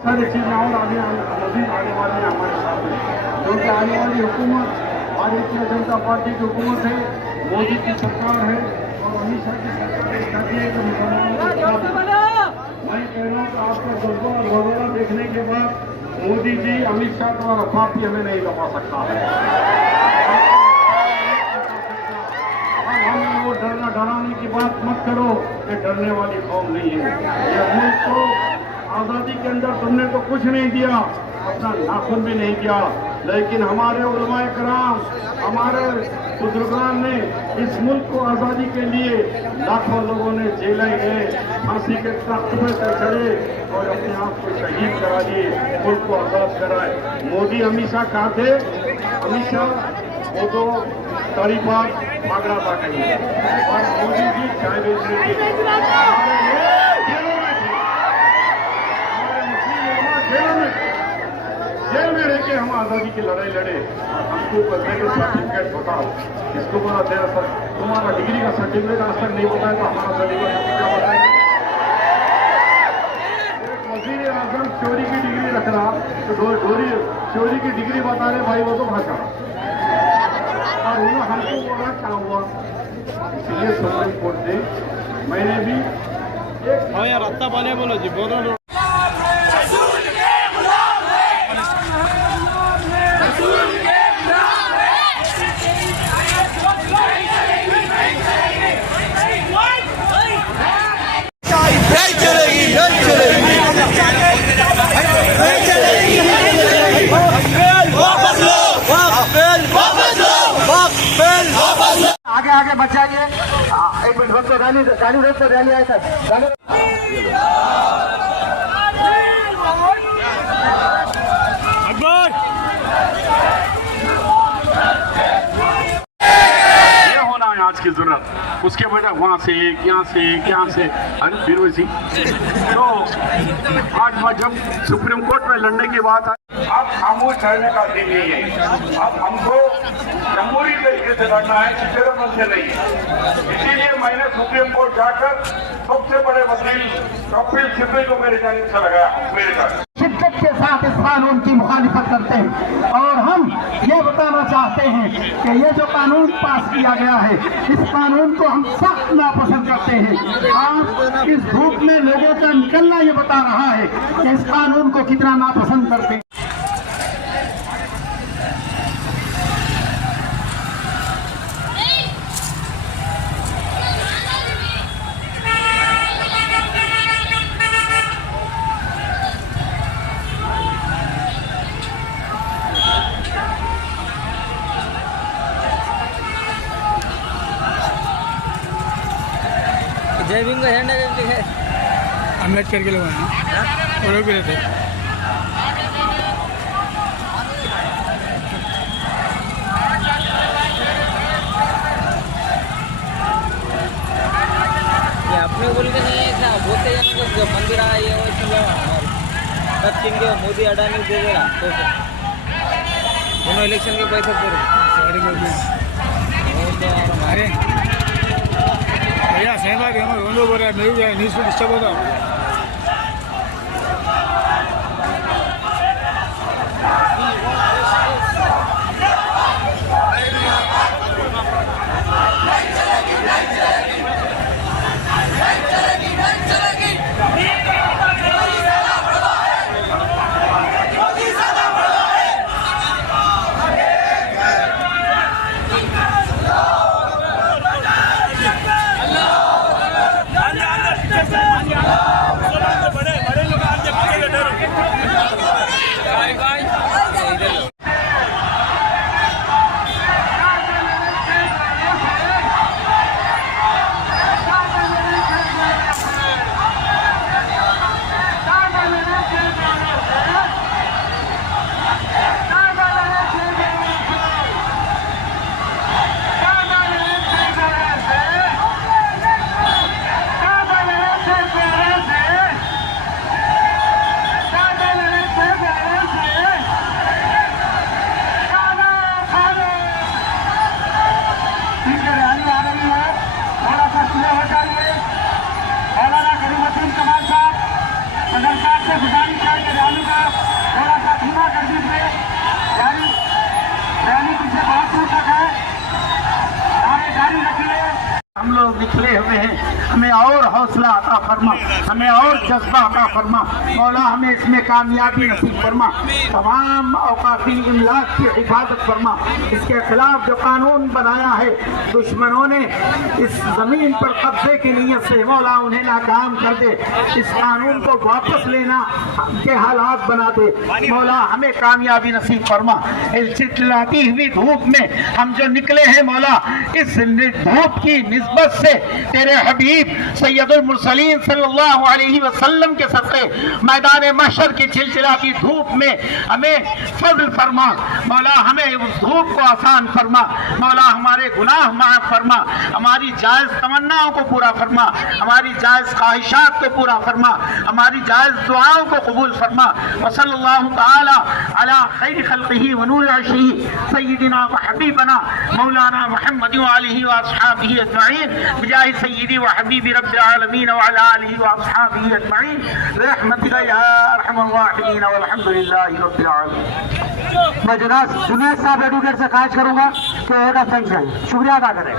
सारी चीज़ें और आगे मजीद आने वाली है हमारे साथ में, क्योंकि आने वाली हुकूमत भारतीय जनता पार्टी की हुकूमत है, मोदी की सरकार है और अमित शाह की सरकार चाहती है कि मुसलमानों को। मैं कह रहा हूँ कि आपका जज्बा और वगैरह देखने के बाद मोदी जी अमित शाह का रफाफी हमें नहीं दबा सकता है। अब हमें वो डराने की बात मत करो, ये डरने वाली कौम नहीं है। ये मुल्क को आज़ादी के अंदर तुमने तो कुछ नहीं दिया, अपना नाखून भी नहीं दिया, लेकिन हमारे उलमाए कराम, हमारे बुजुर्गान ने इस मुल्क को आज़ादी के लिए लाखों लोगों ने जेलें गए, फांसी के तख्त पे चढ़े और अपने आप को शहीद करा दिए, मुल्क को आज़ाद कराए। मोदी हमेशा कहा थे, हमेशा वो तो तरीफा मांगना था कहीं, और मोदी जी चाय बेचने के जेल में रह के हम आज़ादी की लड़ाई लड़े। हमको सर्टिफिकेट बताओ, इसको बोला तेरा सर तुम्हारा डिग्री का सर्टिफिकेट आज तक नहीं बताया तो हमारा सर्टिफिकेट क्या बताएंगे। वज़ीर आज़म चोरी की डिग्री रख रहा तो चोरी की डिग्री बता रहे भाई, वो तो भाषा और उन्होंने हमको बोला क्या हुआ। इसलिए सुप्रीम कोर्ट ने मैंने भी यार रत्ता बने बोलो जी बोलो। आगे आगे बचाइए, एक मिनट रोक, रैली रोक, रैली आए सर। आज की जरूरत, उसके बजाय वहां से एक, यहाँ से एक, यहाँ से अरे फिर वैसी। तो आज जब सुप्रीम कोर्ट में लड़ने की बात आई, आप खामोश रहने का दिन नहीं है। अब हमको जमहूरी तरीके से लड़ना है, सिर्फ से नहीं है। इसीलिए मैंने सुप्रीम कोर्ट जाकर सबसे बड़े वकील कपिल सिब्बल को मेरे जानिब से लगाया, मेरे साथ शिद्दत के साथ इस कानून की मुखालिफत करते हैं और हम ये बताना चाहते हैं कि ये जो कानून पास किया गया है, इस कानून को हम सख्त नापसंद करते हैं। आज इस धूप में लोगों का निकलना ये बता रहा है कि इस कानून को कितना नापसंद करते हैं। जय भीम का झंडा है, अम्बेडकर के लोग हैं, वो लोग भी रहते हैं। ये अपने बोल के नहीं है, क्या बोलते हैं जो मंदिर आया ये वो सब चिंगे मोदी अडानी दे देगा तो दोनों इलेक्शन के पैसे पूरे हमारे भैया सहमत है, रोंदो बोल रहा है, मेरी न्यूज़ में डिस्टर्ब होता हूँ। Allah हौसला अता फरमा, हमें और जज्बा अता फरमा। मौला हमें इसमें कामयाबी नसीब फरमा, तमाम औकाती इमलाक की हिफाजत फरमा। इसके खिलाफ जो कानून बनाया है दुश्मनों ने इस जमीन पर कब्जे की नीयत से, मौला उन्हें नाकाम कर दे, इस कानून को वापस लेना के हालात बना दे। मौला हमें कामयाबी नसीब फरमा। इस चिलचिलाती हुई धूप में हम जो निकले हैं मौला, इस धूप की निस्बत से तेरे हबीब सैयदुल मुरसलीन सल्लल्लाहु अलैहि वसल्लम के सदक़े मैदान महशर की चिलचिलाती धूप में हमें फज़ल फरमा। मौला हमें उस धूप को आसान फरमा। मौला हमारे गुनाह माफ़ फरमा, हमारी जायज़ तमन्नाओं को पूरा फरमा, हमारी जायज़ ख्वाहिशात को पूरा फरमा, हमारी जायज़ दुआओं को कबूल फरमा। व सल्लल्लाहु तआला अला खैर खल्क़िही व नूर अर्शिही सय्यिदिना व हबीबना मौलाना मुहम्मद व आलिही व अस्हाबिही अजमईन बिजाहि सय्यिदी व हबीबी रब्बिल आलमीन व अला आलिही व अस्हाबिही अजमईन रहमतिका या अरहमर राहिमीन वल्हम्दुलिल्लाहि रब्बिल आलमीन। मैं जनाब जुनैद साहब एडवोकेट से ख्वाहिश करूंगा कि हेड ऑफ फंक्शन शुक्रिया अदा करें।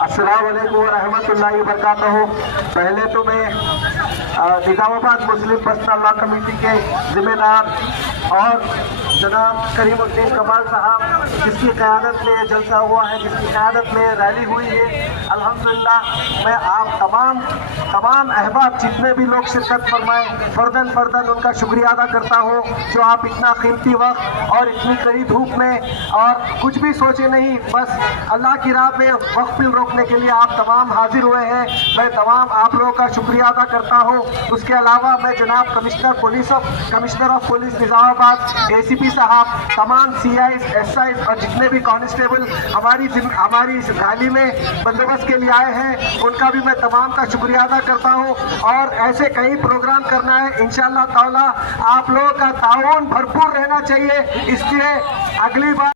अस्सलाम वालेकुम रहमतुल्लाहि व बरकातहू। पहले तो मैं निजामाबाद मुस्लिम पर्सनल लॉ कमेटी के जिम्मेदार और जनाब करीमुद्दीन कमाल साहब जिसकी क़यादत में जलसा हुआ है, जिसकी क़यादत में रैली हुई है, अल्हम्दुलिल्लाह मैं आप तमाम अहबाब जितने भी लोग शिरकत फरमाए फ़र्दन उनका शुक्रिया अदा करता हूँ जो आप इतना कीमती वक्त और इतनी कड़ी धूप में और कुछ भी सोचे नहीं, बस अल्लाह की राह में वक्त रोकने के लिए आप तमाम हाजिर हुए हैं। मैं तमाम आप लोगों का शुक्रिया अदा करता हूँ। उसके अलावा मैं जनाब commissioner of police Nizamabad, ACP साहब, तमाम CIs, SIs और जितने भी कांस्टेबल हमारी इस रैली में बंदोबस्त के लिए आए हैं, उनका भी मैं तमाम का शुक्रिया अदा करता हूँ। और ऐसे कई प्रोग्राम करना है इंशाअल्लाह ताला, आप लोगों का ताउन भरपूर रहना चाहिए। इसलिए अगली बार